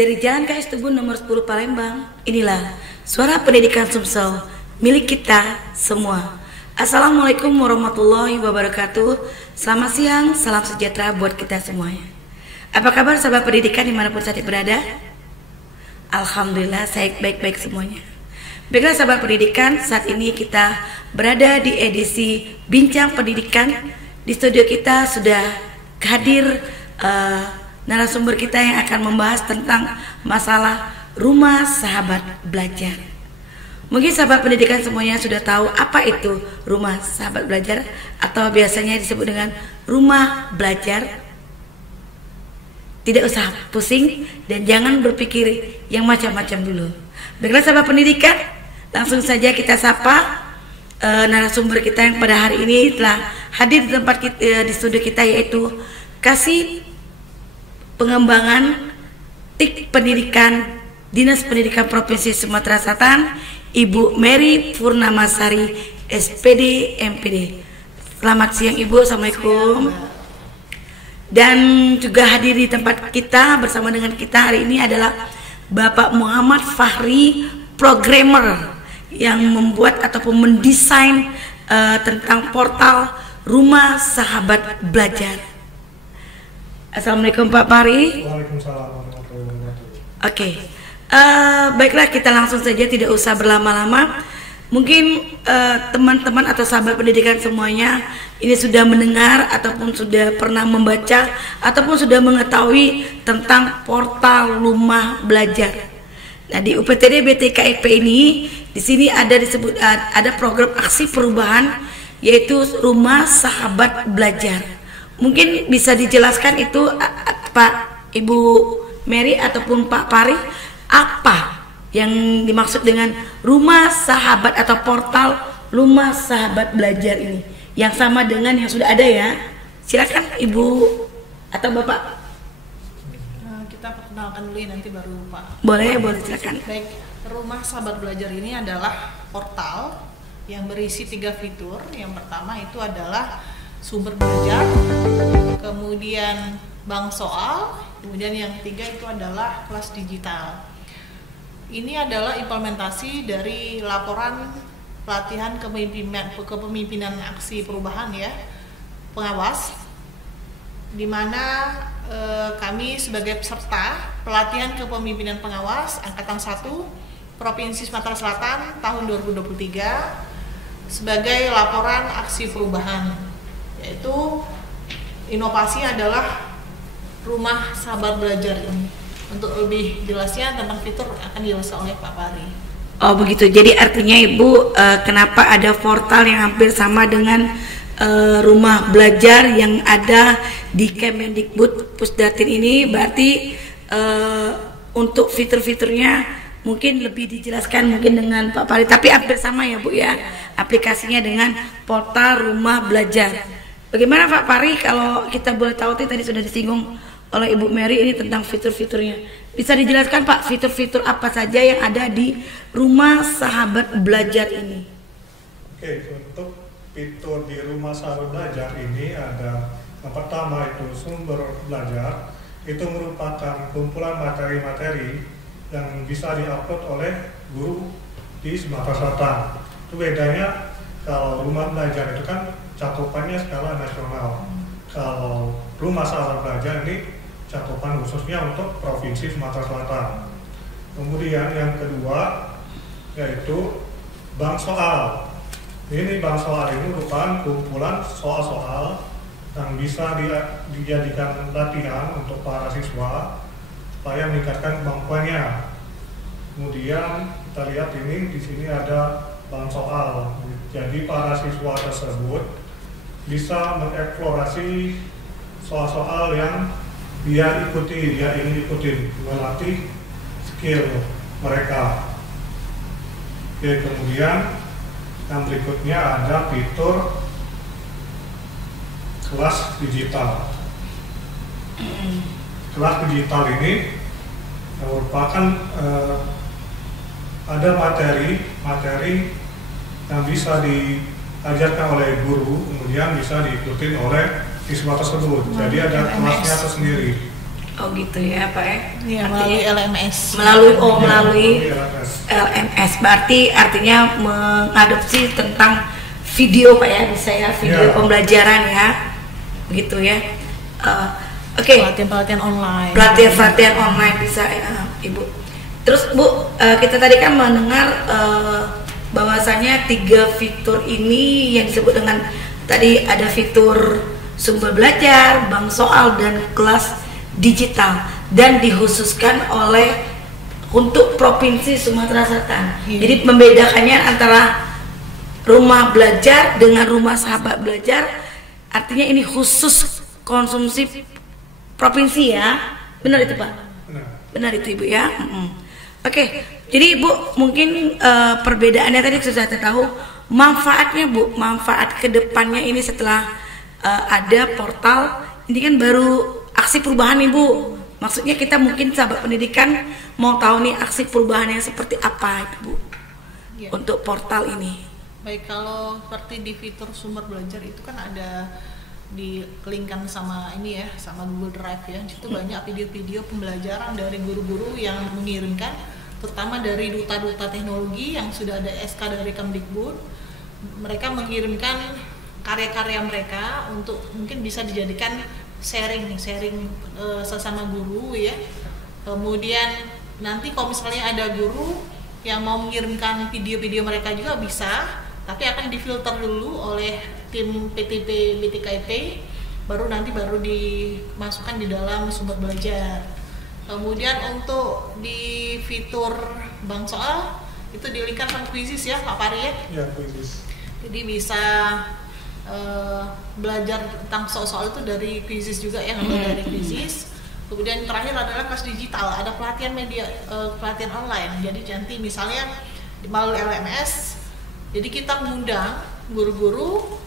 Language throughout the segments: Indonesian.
Dari Jalan KS Tubun nomor 10 Palembang, inilah suara pendidikan Sumsel milik kita semua. Assalamualaikum warahmatullahi wabarakatuh. Selamat siang, salam sejahtera buat kita semuanya. Apa kabar sahabat pendidikan dimanapun saat berada? Alhamdulillah saya baik-baik semuanya. Baiklah sahabat pendidikan, saat ini kita berada di edisi Bincang Pendidikan. Di studio kita sudah hadir narasumber kita yang akan membahas tentang masalah rumah sahabat belajar. Mungkin sahabat pendidikan semuanya sudah tahu apa itu rumah sahabat belajar atau biasanya disebut dengan rumah belajar. Tidak usah pusing dan jangan berpikir yang macam-macam dulu. Baiklah sahabat pendidikan, langsung saja kita sapa narasumber kita yang pada hari ini telah hadir di tempat kita, di studio kita, yaitu Kasih Pengembangan TIK Pendidikan Dinas Pendidikan Provinsi Sumatera Selatan, Ibu Mary Purnamasari, SPD MPD. Selamat siang Ibu, Assalamualaikum. Dan juga hadir di tempat kita bersama dengan kita hari ini adalah Bapak Muhammad Fahri, programmer yang membuat ataupun mendesain tentang portal Rumah Sahabat Belajar. Assalamualaikum Pak Fahri. Waalaikumsalam warahmatullahi wabarakatuh. Oke, baiklah kita langsung saja, tidak usah berlama-lama. Mungkin teman-teman atau sahabat pendidikan semuanya ini sudah mendengar ataupun sudah pernah membaca ataupun sudah mengetahui tentang portal Rumah Belajar. Nah, di UPTD BTKIP ini di sini ada disebut ada program aksi perubahan, yaitu Rumah Sahabat Belajar. Mungkin bisa dijelaskan itu Pak Ibu Mary ataupun Pak Fahri, apa yang dimaksud dengan Rumah Sahabat atau portal Rumah Sahabat Belajar ini, yang sama dengan yang sudah ada ya? Silakan Ibu atau Bapak. Kita perkenalkan dulu ya, nanti baru Pak. Boleh silakan. Baik, Rumah Sahabat Belajar ini adalah portal yang berisi 3 fitur. Yang pertama itu adalah sumber belajar, kemudian bank soal, kemudian yang ketiga itu adalah kelas digital. Ini adalah implementasi dari laporan pelatihan kepemimpinan aksi perubahan ya, pengawas, di mana kami sebagai peserta pelatihan kepemimpinan pengawas angkatan 1 Provinsi Sumatera Selatan tahun 2023 sebagai laporan aksi perubahan, yaitu inovasi adalah Rumah Sahabat Belajar ini. Untuk lebih jelasnya tentang fitur akan dijelaskan oleh Pak Fahri. Oh begitu, jadi artinya Ibu kenapa ada portal yang hampir sama dengan Rumah Belajar yang ada di Kemendikbud Pusdatin ini, berarti untuk fitur-fiturnya mungkin lebih dijelaskan mungkin dengan Pak Fahri, tapi hampir sama ya Bu ya, aplikasinya dengan portal Rumah Belajar. Bagaimana Pak Fahri, kalau kita boleh tahu, tadi sudah disinggung oleh Ibu Mary ini tentang fitur-fiturnya. Bisa dijelaskan Pak, fitur-fitur apa saja yang ada di Rumah Sahabat Belajar ini? Oke, untuk fitur di Rumah Sahabat Belajar ini ada yang pertama itu sumber belajar. Itu merupakan kumpulan materi-materi yang bisa diupload oleh guru di Sumatera Selatan. Itu bedanya, kalau Rumah Belajar itu kan cakupannya skala nasional. Kalau Rumah Sahabat Belajar ini cakupan khususnya untuk Provinsi Sumatera Selatan. Kemudian yang kedua yaitu bank soal. Ini bank soal ini merupakan kumpulan soal-soal yang bisa dijadikan latihan untuk para siswa supaya meningkatkan kemampuannya. Kemudian kita lihat ini di sini ada bank soal. Jadi para siswa tersebut bisa mengeksplorasi soal-soal yang dia ingin ikutin, melatih skill mereka. Oke, kemudian yang berikutnya ada fitur kelas digital. Kelas digital ini merupakan ada materi yang bisa diajarkan oleh guru, kemudian bisa diikuti oleh siswa tersebut. Jadi ada kelasnya tersendiri. Oh gitu ya Pak ya? Iya, Artinya- melalui LMS. melalui LMS. LMS, berarti artinya mengadopsi tentang video Pak ya, bisa ya, video Ya. pembelajaran ya, begitu ya. Oke, Pelatihan-pelatihan online. pelatihan online bisa ya, Ibu. Terus Bu, kita tadi kan mendengar bahwasanya 3 fitur ini yang disebut dengan tadi ada fitur sumber belajar, bank soal, dan kelas digital, dan dikhususkan oleh untuk Provinsi Sumatera Selatan. Iya. Jadi membedakannya antara rumah belajar dengan rumah sahabat belajar, artinya ini khusus konsumsi provinsi ya, benar itu Pak? Benar. Benar itu Ibu ya. Oke, jadi Ibu mungkin perbedaannya tadi sudah saya tahu. Manfaatnya Bu, manfaat kedepannya ini setelah ada portal ini kan baru aksi perubahan nih Bu. Maksudnya kita mungkin sahabat pendidikan mau tahu nih aksi perubahannya seperti apa itu Bu Iya. untuk portal ini. Baik, kalau seperti di fitur sumber belajar itu kan ada dikelingkan sama ini ya, sama Google Drive ya. Di situ banyak video-video pembelajaran dari guru-guru yang mengirimkan, terutama dari duta-duta teknologi yang sudah ada SK dari Kemdikbud. Mereka mengirimkan karya-karya mereka untuk mungkin bisa dijadikan sharing sesama guru ya. Kemudian nanti kalau misalnya ada guru yang mau mengirimkan video-video mereka juga bisa, tapi akan difilter dulu oleh tim PTP BTKIP, baru dimasukkan di dalam sumber belajar. Kemudian untuk di fitur bank soal itu dilingkar sama Quizizz ya Pak Pari ya. Ya, Quizizz. Jadi bisa belajar tentang soal-soal itu dari Quizizz juga ya, ngambil dari Quizizz. Kemudian terakhir adalah kelas digital, ada pelatihan media, pelatihan online. Jadi nanti misalnya melalui LMS, jadi kita mengundang guru-guru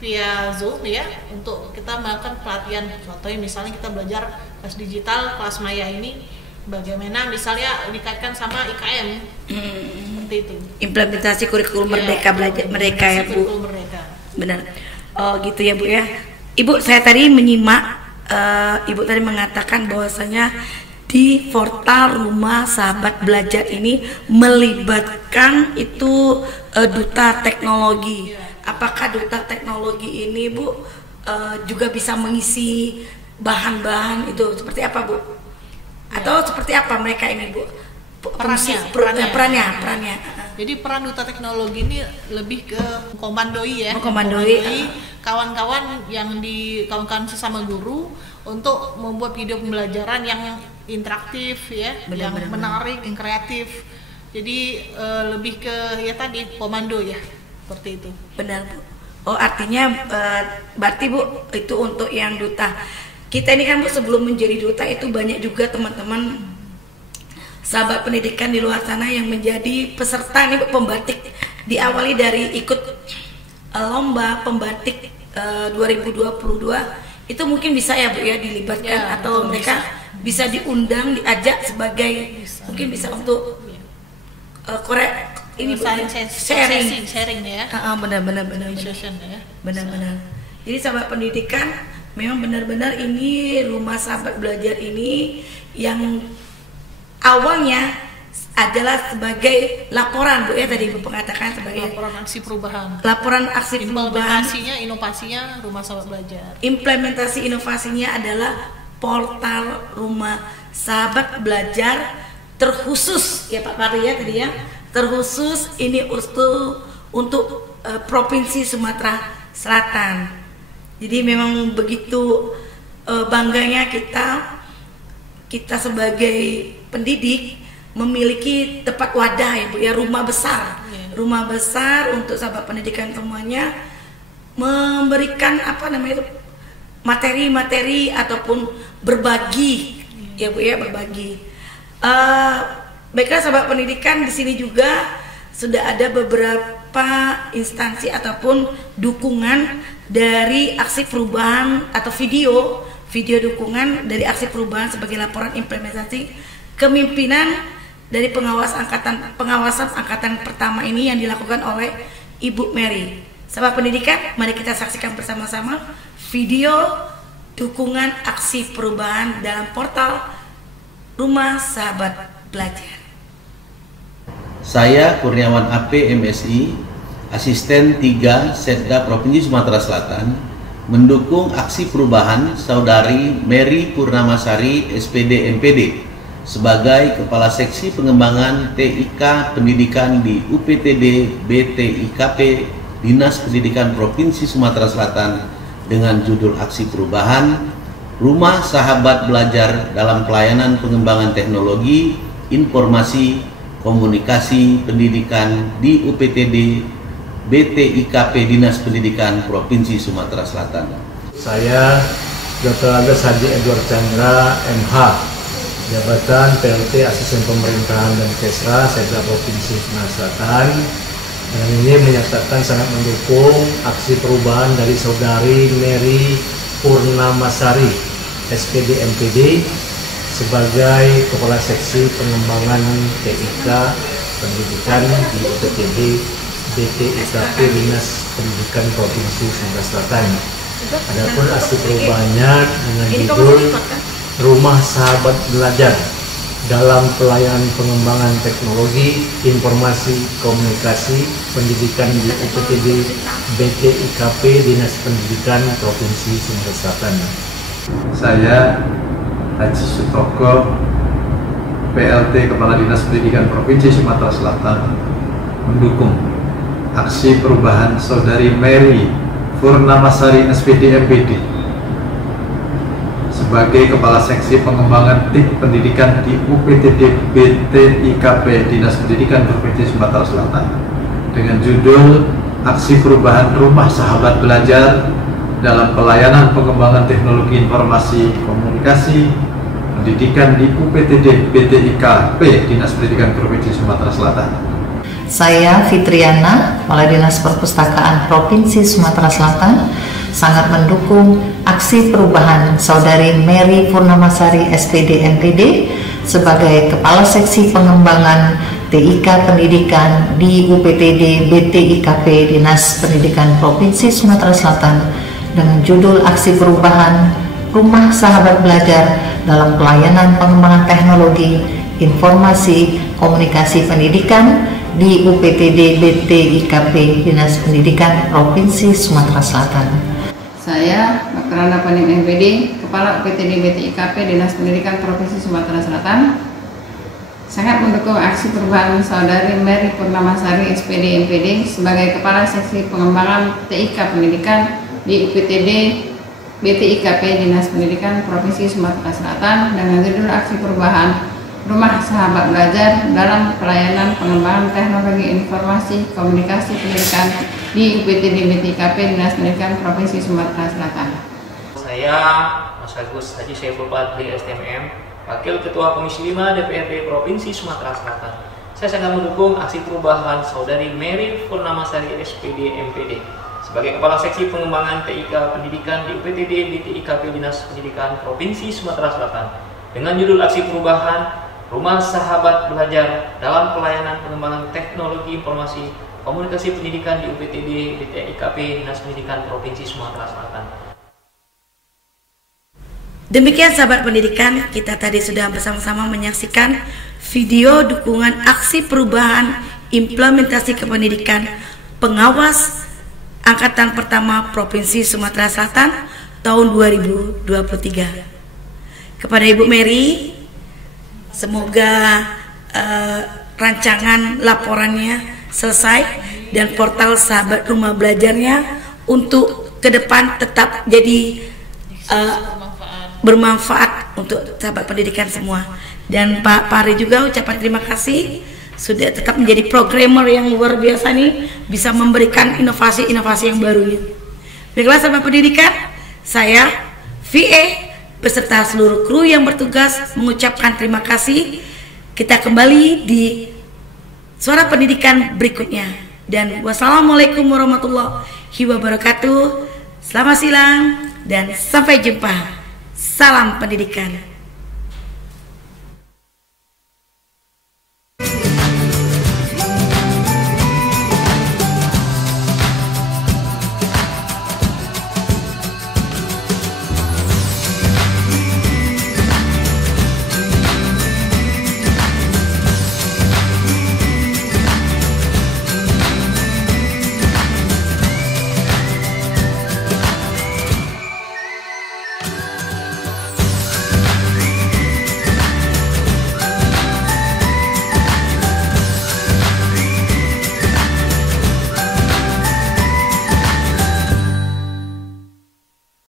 via Zoom ya untuk kita melakukan pelatihan. Contohnya misalnya kita belajar kelas digital, kelas Maya ini bagaimana misalnya dikaitkan sama IKM, seperti itu. Implementasi kurikulum merdeka belajar mereka ya Bu. Kurikulum merdeka. Benar. Oh gitu ya Bu ya. Ibu, saya tadi menyimak Ibu tadi mengatakan bahwasanya di portal Rumah Sahabat Belajar ini melibatkan itu duta teknologi. Apakah duta teknologi ini Bu juga bisa mengisi bahan-bahan itu seperti apa Bu? Atau seperti apa mereka ini Bu? Perannya. Jadi peran duta teknologi ini lebih ke komandoi ya, Komandoi. kawan-kawan kawan-kawan sesama guru untuk membuat video pembelajaran yang interaktif ya, yang menarik, yang kreatif. Jadi lebih ke ya tadi komando ya, seperti itu. Benar Bu. Oh artinya berarti Bu itu untuk yang duta. Kita ini kan Bu sebelum menjadi duta itu banyak juga teman-teman sahabat pendidikan di luar sana yang menjadi peserta nih Bu, pembatik. Diawali dari ikut lomba pembatik 2022 itu mungkin bisa ya Bu ya dilibatkan Ya, atau betul, mereka bisa diundang, diajak sebagai mungkin bisa untuk korek ini Bu, sharing ya. benar. Session ya. Benar-benar. Jadi sahabat pendidikan memang benar-benar ini Rumah Sahabat Belajar ini yang awalnya adalah sebagai laporan Bu ya, tadi Ibu mengatakan sebagai Laporan aksi perubahan. laporan aksi perubahan. Inovasinya Rumah Sahabat Belajar. Implementasi inovasinya adalah portal Rumah Sahabat Belajar terkhusus ya Pak Pari ya tadi ya, terkhusus ini untuk Provinsi Sumatera Selatan. Jadi memang begitu bangganya kita sebagai pendidik memiliki tempat wadah ya Bu ya, rumah besar. Rumah besar untuk sahabat pendidikan semuanya memberikan materi-materi ataupun berbagi ya Bu ya, berbagi. Baiklah sahabat pendidikan, di sini juga sudah ada beberapa instansi ataupun dukungan dari aksi perubahan atau video dukungan dari aksi perubahan sebagai laporan implementasi kepemimpinan dari pengawasan angkatan pertama ini yang dilakukan oleh Ibu Mary. Sahabat pendidikan, mari kita saksikan bersama-sama video dukungan aksi perubahan dalam portal Rumah Sahabat Belajar. Saya Kurniawan AP MSI, Asisten 3 Setda Provinsi Sumatera Selatan, mendukung aksi perubahan Saudari Mary Purnamasari SPD MPD sebagai Kepala Seksi Pengembangan TIK Pendidikan di UPTD BTIKP Dinas Pendidikan Provinsi Sumatera Selatan dengan judul aksi perubahan Rumah Sahabat Belajar dalam Pelayanan Pengembangan Teknologi, Informasi, Komunikasi, Pendidikan di UPTD BTIKP Dinas Pendidikan Provinsi Sumatera Selatan. Saya Dr. Agus Haji Edward Chandra MH, jabatan PLT Asisten Pemerintahan dan Kesra Setda Provinsi Sumatera Selatan, dan ini menyatakan sangat mendukung aksi perubahan dari Saudari Mary Purnamasari SPD MPD sebagai Kepala Seksi Pengembangan TIK Pendidikan di UPTD BTIKP Dinas Pendidikan Provinsi Sumatera Selatan. Adapun aksi perubahannya dengan judul Rumah Sahabat Belajar dalam Pelayanan Pengembangan Teknologi, Informasi, Komunikasi, Pendidikan di UPTD BTIKP Dinas Pendidikan Provinsi Sumatera Selatan. Saya Haji Sutoko, PLT Kepala Dinas Pendidikan Provinsi Sumatera Selatan, mendukung aksi perubahan Saudari Mary Purnamasari SPD MPD sebagai Kepala Seksi Pengembangan TIK Pendidikan di UPTD BTIKP Dinas Pendidikan Provinsi Sumatera Selatan dengan judul aksi perubahan Rumah Sahabat Belajar dalam Pelayanan Pengembangan Teknologi Informasi Komunikasi Pendidikan di UPTD BTIKP Dinas Pendidikan Provinsi Sumatera Selatan. Saya Fitriana, Kepala Dinas Perpustakaan Provinsi Sumatera Selatan, sangat mendukung aksi perubahan Saudari Mary Purnamasari SPD MPD sebagai Kepala Seksi Pengembangan TIK Pendidikan di UPTD BTIKP Dinas Pendidikan Provinsi Sumatera Selatan dengan judul aksi perubahan Rumah Sahabat Belajar dalam Pelayanan Pengembangan Teknologi, Informasi, Komunikasi Pendidikan di UPTD BTIKP Dinas Pendidikan Provinsi Sumatera Selatan. Saya Dr. Randa Panim MPD, Kepala UPTD BTIKP Dinas Pendidikan Provinsi Sumatera Selatan, sangat mendukung aksi perubahan Saudari Mary Purnamasari SPD MPD sebagai Kepala Seksi Pengembangan TIK Pendidikan di UPTD BTIKP Dinas Pendidikan Provinsi Sumatera Selatan dengan judul aksi perubahan Rumah Sahabat Belajar dalam Pelayanan Pengembangan Teknologi Informasi Komunikasi Pendidikan di UPTD BTIKP Dinas Pendidikan Provinsi Sumatera Selatan. Saya Mas Agus Haji Saiful Badri STMM, Wakil Ketua Komisi 5 DPRD Provinsi Sumatera Selatan. Saya sangat mendukung aksi perubahan Saudari Mary Purnamasari SPD MPD sebagai Kepala Seksi Pengembangan TIK Pendidikan di UPTD BTIKP Dinas Pendidikan Provinsi Sumatera Selatan dengan judul aksi perubahan Rumah Sahabat Belajar dalam Pelayanan Pengembangan Teknologi Informasi Komunikasi Pendidikan di UPTD BTIKP Dinas Pendidikan Provinsi Sumatera Selatan. Demikian sahabat pendidikan, kita tadi sudah bersama-sama menyaksikan video dukungan aksi perubahan implementasi kependidikan pengawas Angkatan Pertama Provinsi Sumatera Selatan tahun 2023. Kepada Ibu Mary, semoga rancangan laporannya selesai dan portal Sahabat Rumah Belajarnya untuk ke depan tetap jadi bermanfaat untuk sahabat pendidikan semua. Dan Pak Pari juga ucapan terima kasih sudah tetap menjadi programmer yang luar biasa nih, bisa memberikan inovasi-inovasi yang baru ini. Baiklah sahabat pendidikan, saya VA beserta seluruh kru yang bertugas mengucapkan terima kasih. Kita kembali di Suara Pendidikan berikutnya. Dan wassalamualaikum warahmatullahi wabarakatuh. Selamat siang dan sampai jumpa. Salam pendidikan.